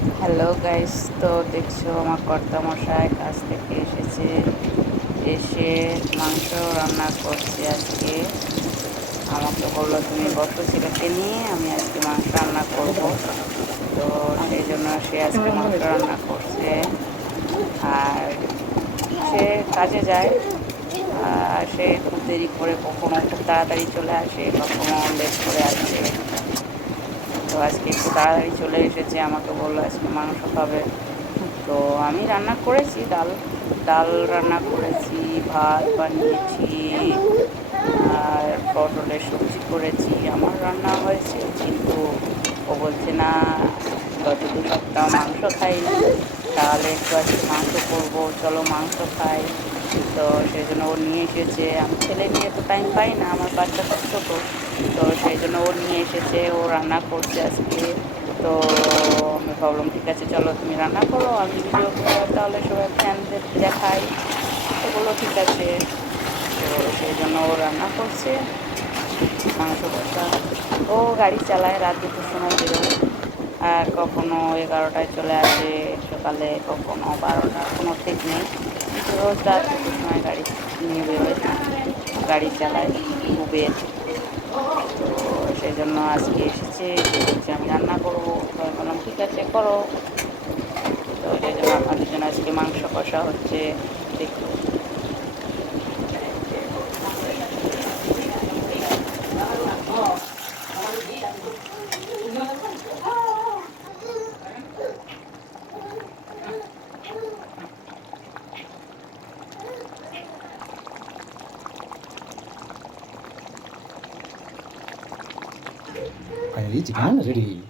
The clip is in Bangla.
হ্যালো গাইস তো দেখছ, আমার কর্তা মশাই কাজ থেকে এসেছে। এসে মাংস রান্না করছে আজকে। আমাকে বলল, তুমি বসো ছেলেকে নিয়ে, আমি আজকে মাংস রান্না করব। তো সেই জন্য সে আজকে মাংস রান্না করছে। আর সে কাজে যায়। আর সে খুব দেরি করে কখনো খুব তাড়াতাড়ি চলে আসে, কখনো লেট করে আসে। তো আজকে একটু তাড়াতাড়ি চলে এসেছে, আমাকে বলল আজকে মাংস খাবে। তো আমি রান্না করেছি, ডাল ডাল রান্না করেছি, ভাত বানিয়েছি, আর পটলের সবজি করেছি, আমার রান্না হয়েছে, কিন্তু ও বলছে, না গত দু সপ্তাহ মাংস খাইনি, তাহলে একটু আজকে মাংস করব, চলো মাংস খাই। তো সেই জন্য ও নিয়ে এসেছে। আমি ছেলে নিয়ে তো টাইম পাই না, আমার বাচ্চা খুব ছোটো। তো সেই জন্য ও নিয়ে এসেছে, ও রান্না করছে আজকে। তো আমি ভাবলাম, ঠিক আছে, চলো তুমি রান্না করো, আমি ভিডিও তাহলে সবাই ফ্যানদের দেখাই। তো বলল, ঠিক আছে। তো সেই জন্য ও রান্না করছে। মাংস ও গাড়ি চালায়, রাত দুটোর সময় বেরোয়। কখনো এগারোটায় চলে আসে, সকালে কখনো বারোটা, কোনো ঠিক নেই। রোজ রাত সময় গাড়ি নিয়ে বেরোয়, গাড়ি চালায় উবের তো সেই জন্য আজকে এসেছে আমি রান্না করব। তো বললাম, ঠিক আছে, করো। তো সেই জন্য আপনাদের জন্য আজকে মাংস কষা হচ্ছে দেখুন Kayak gini.